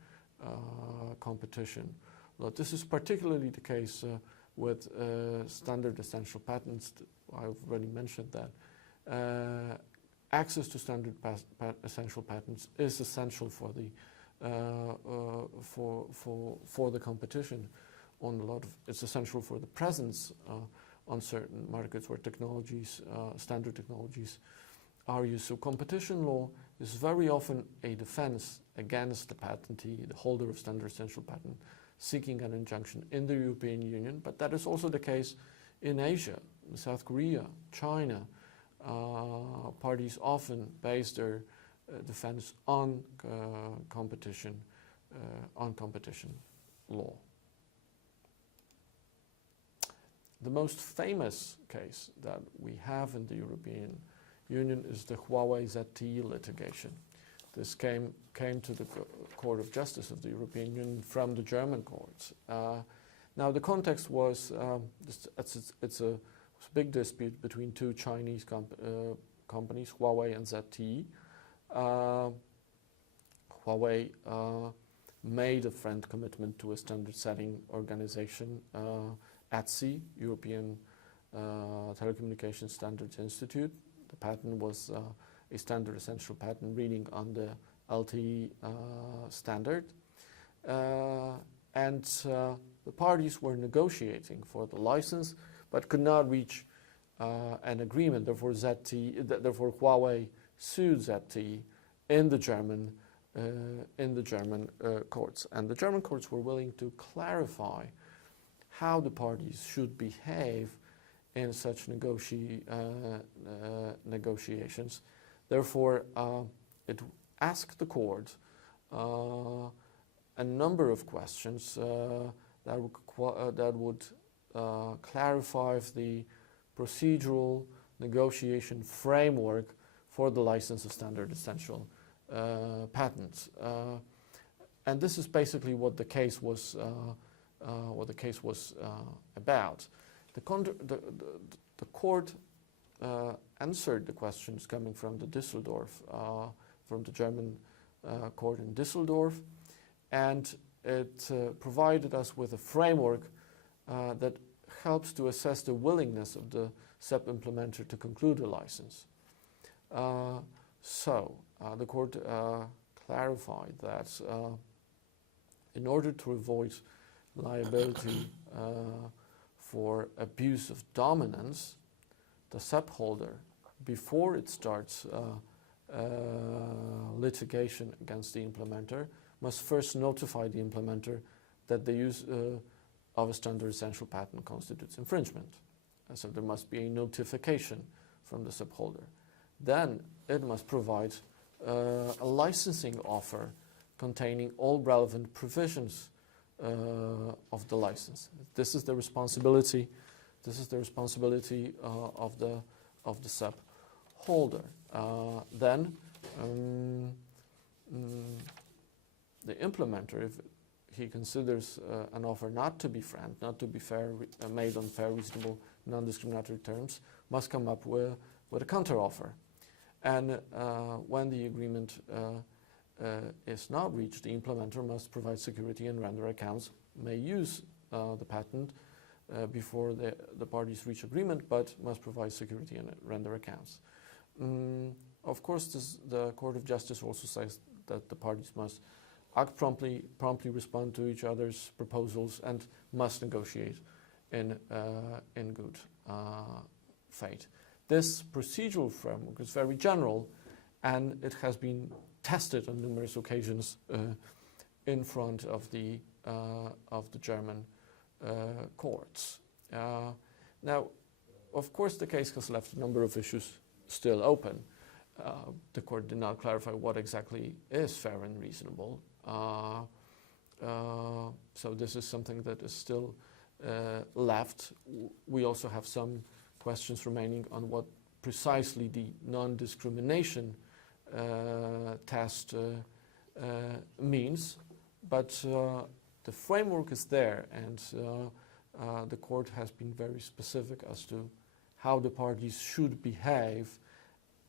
law. This is particularly the case with standard essential patents. I've already mentioned that. Access to standard essential patents is essential for the competition on a lot of. It's essential for the presence on certain markets where technologies, standard technologies, are used. So competition law is very often a defense against the patentee, the holder of standard essential patent, seeking an injunction in the European Union. But that is also the case in Asia. South Korea, China, parties often base their defense on competition law. The most famous case that we have in the European Union is the Huawei ZTE litigation. This came to the Court of Justice of the European Union from the German courts. Now the context was it's a big dispute between two Chinese companies, Huawei and ZTE. Huawei made a friend commitment to a standard-setting organization, ATSI, European Telecommunications Standards Institute. The patent was a standard essential patent reading on the LTE standard. And the parties were negotiating for the license, but could not reach an agreement. Therefore, Huawei sued ZTE in the German courts, and the German courts were willing to clarify how the parties should behave in such negotiations. Therefore, it asked the court a number of questions that would clarify the procedural negotiation framework for the license of standard essential patents. And this is basically what the case was about. The court answered the questions coming from the from the German court in Düsseldorf, and it provided us with a framework that helps to assess the willingness of the SEP implementer to conclude a license. So the court clarified that in order to avoid liability for abuse of dominance, the SEP holder, before it starts litigation against the implementer, must first notify the implementer that the use of a standard essential patent constitutes infringement. So there must be a notification from the SEP holder. Then it must provide a licensing offer containing all relevant provisions of the license. This is the responsibility. This is the responsibility of the SEP holder. Then the implementer, if he considers an offer not to be frank, not to be fair, made on fair, reasonable, non-discriminatory terms, must come up with a counteroffer. And when the agreement is not reached, the implementer must provide security and render accounts, may use the patent before the parties reach agreement, but must provide security and render accounts. Of course, the Court of Justice also says that the parties must act promptly respond to each other's proposals, and must negotiate in good faith. This procedural framework is very general, and it has been tested on numerous occasions in front of the German courts. Now, of course, the case has left a number of issues still open. The court did not clarify what exactly is fair and reasonable. So this is something that is still left. We also have some questions remaining on what precisely the non-discrimination test means, but the framework is there, and the court has been very specific as to how the parties should behave,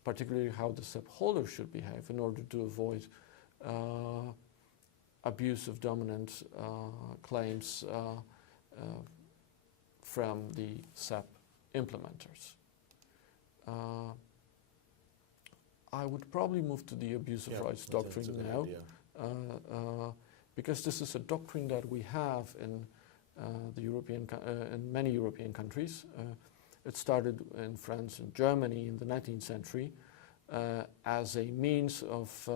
particularly how the SEP holder should behave, in order to avoid abuse of dominant claims from the SEP implementers. I would probably move to the abuse of rights doctrine now, because this is a doctrine that we have in in many European countries. It started in France and Germany in the 19th century as a means of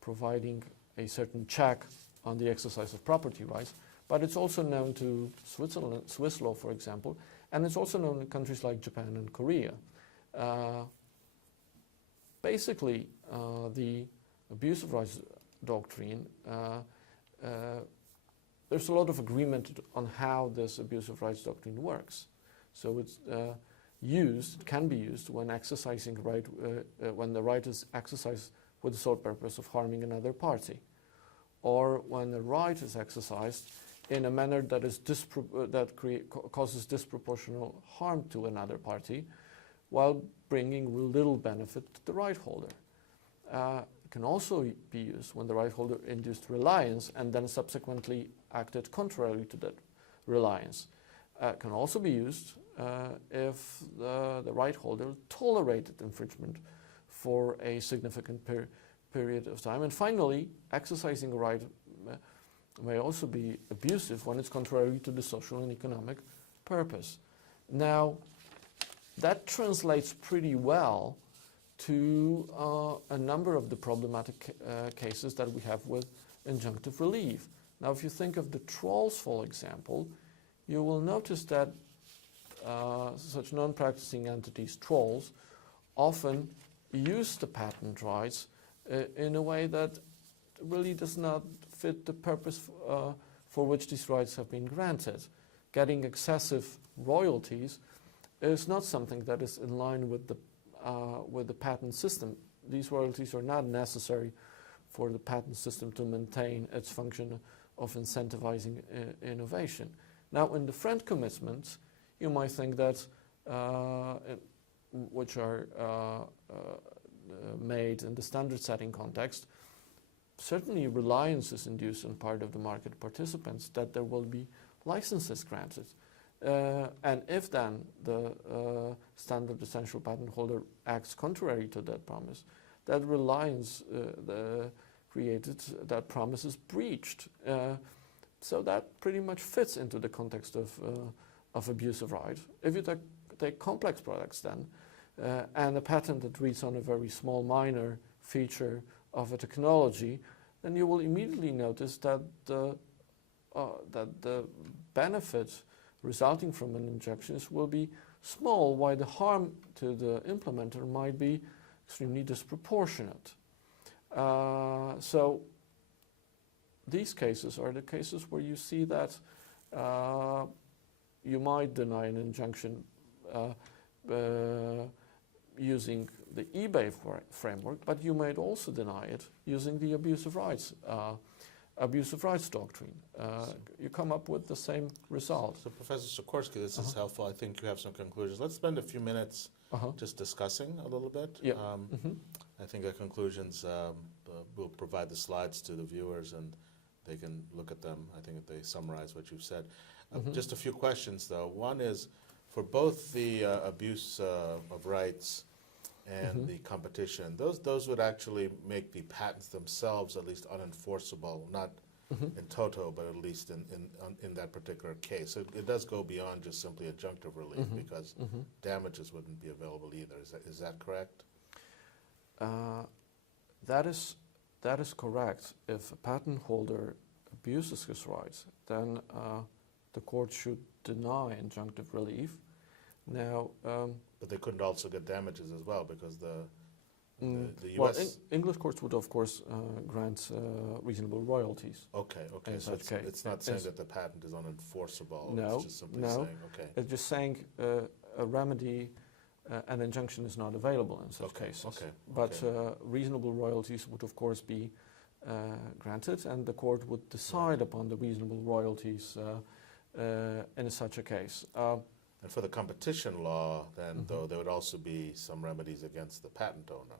providing a certain check on the exercise of property rights, but it's also known to Swiss law, for example, And it's also known in countries like Japan and Korea. Basically, the abuse of rights doctrine, there's a lot of agreement on how this abuse of rights doctrine works. So it's can be used when exercising right, when the right is exercised with the sole purpose of harming another party, or when the right is exercised in a manner that is causes disproportional harm to another party, while bringing little benefit to the right holder. It can also be used when the right holder induced reliance and then subsequently acted contrary to that reliance. It can also be used if the right holder tolerated infringement for a significant period of time. And finally, exercising a right may also be abusive when it's contrary to the social and economic purpose. Now, that translates pretty well to a number of the problematic cases that we have with injunctive relief. Now, if you think of the trolls, for example, you will notice that such non-practicing entities, trolls, often use the patent rights in a way that really does not fit the purpose for which these rights have been granted. Getting excessive royalties is not something that is in line with the patent system. These royalties are not necessary for the patent system to maintain its function of incentivizing innovation. Now, in the friend commitments, you might think that which are made in the standard setting context, certainly reliance is induced on part of the market participants that there will be licenses granted. And if then the standard essential patent holder acts contrary to that promise, that reliance created, that promise is breached. So that pretty much fits into the context of abuse of right. If you take complex products then, and a patent that reads on a very small minor feature of a technology, then you will immediately notice that the benefit resulting from an injunction will be small, while the harm to the implementer might be extremely disproportionate. So these cases are the cases where you see that you might deny an injunction using the eBay framework, but you might also deny it using the abuse of rights doctrine. You come up with the same result. So Professor Sikorski, this is helpful. I think you have some conclusions. Let's spend a few minutes just discussing a little bit. Yeah. I think the conclusions, we'll provide the slides to the viewers and they can look at them. I think they summarize what you've said. Just a few questions though. One is, for both the abuse of rights and the competition, those would actually make the patents themselves at least unenforceable, not in toto, but at least in that particular case. So it does go beyond just simply adjunctive relief because damages wouldn't be available either. Is that correct? That is correct. If a patent holder abuses his rights, then the court should deny injunctive relief. Now, but they couldn't also get damages as well because the US. Well, English courts would of course grant reasonable royalties. Okay. So it's not saying that the patent is unenforceable. No, it's just simply saying, okay. It's just saying a remedy, an injunction is not available in such cases. Okay. But reasonable royalties would of course be granted, and the court would decide upon the reasonable royalties in such a case. And for the competition law, then, though, there would also be some remedies against the patent owner.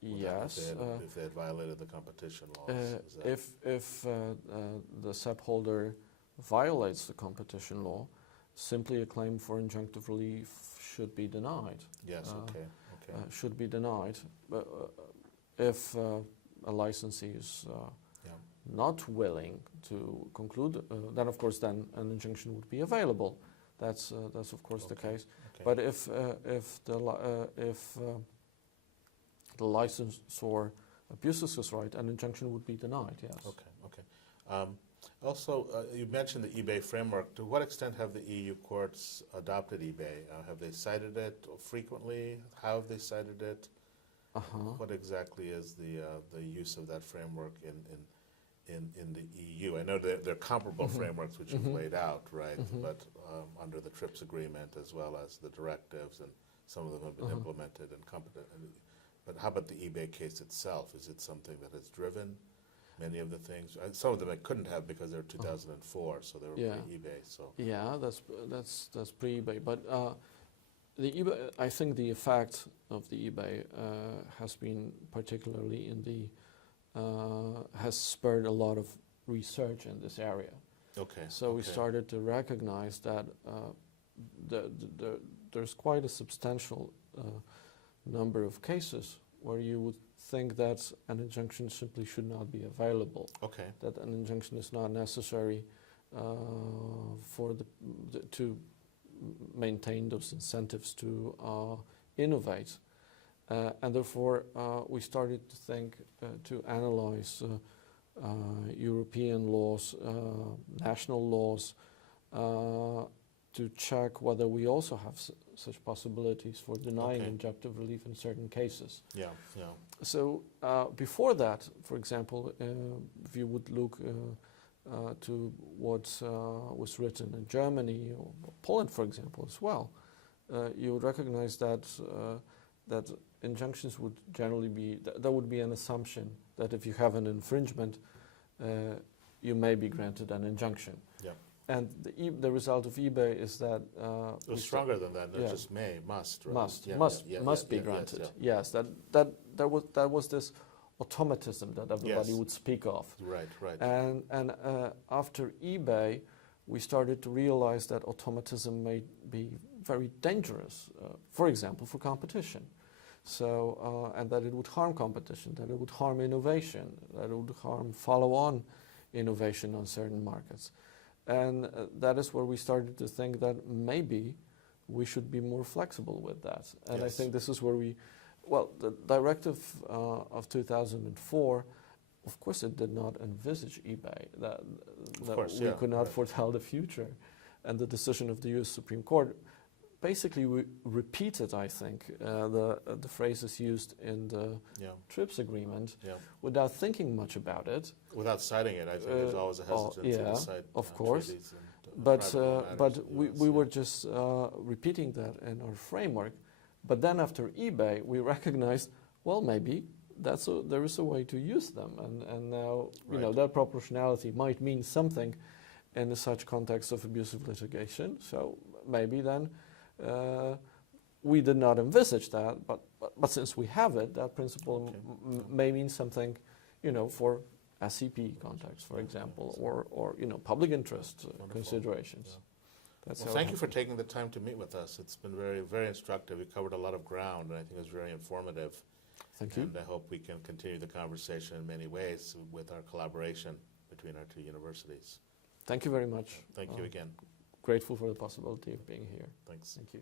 Yes. If they had violated the competition laws. If the SEP holder violates the competition law, simply a claim for injunctive relief should be denied. Yes, okay. Should be denied. If a licensee is not willing to conclude, then of course then an injunction would be available. That's of course the case. Okay. But if the licensor abuses his right, an injunction would be denied. Yes. Okay. Also, you mentioned the eBay framework. To what extent have the EU courts adopted eBay? Have they cited it frequently? How have they cited it? What exactly is the use of that framework in the EU? I know there are comparable frameworks which you've laid out, right? But under the TRIPS agreement as well as the directives, and some of them have been implemented and competent. But how about the eBay case itself? Is it something that has driven many of the things? Some of them I couldn't have because they're 2004, so they were pre-eBay. So yeah, that's pre-eBay. But the eBay, I think the effect of the eBay has been particularly in the has spurred a lot of research in this area. okay. So we started to recognize that there's quite a substantial number of cases where you would think that an injunction simply should not be available. Okay. That an injunction is not necessary for to maintain those incentives to innovate. And therefore, we started to think to analyze European laws, national laws, to check whether we also have such possibilities for denying injunctive relief in certain cases. Yeah, yeah. So before that, for example, if you would look to what was written in Germany or Poland, for example, as well, you would recognize that that injunctions would generally be, there would be an assumption that if you have an infringement, you may be granted an injunction. Yeah. And the result of eBay is that it was stronger than that. Not just may, must. Right? Must be granted. Yes, that was this automatism that everybody would speak of. Right, right. And after eBay, we started to realize that automatism may be very dangerous. For example, for competition. So and that it would harm competition, that it would harm innovation, that it would harm follow-on innovation on certain markets. And that is where we started to think that maybe we should be more flexible with that. And I think this is where the Directive of 2004, of course it did not envisage eBay, that we could not foretell the future. And the decision of the US Supreme Court basically repeated, I think, the phrases used in the TRIPS agreement without thinking much about it. Without citing it, I think there's always a hesitancy to cite of course. But we were just repeating that in our framework. But then after eBay, we recognized, well, maybe there is a way to use them. And now, you know, that proportionality might mean something in such context of abusive litigation. So maybe then we did not envisage that, but since we have it, that principle may mean something, you know, for SEP context, for example, or you know, public interest considerations. Well, thank you for taking the time to meet with us. It's been very, very instructive. We covered a lot of ground, and I think it was very informative. Thank you. And I hope we can continue the conversation in many ways with our collaboration between our two universities. Thank you very much. Thank you again. Grateful for the possibility of being here. Thanks. Thank you.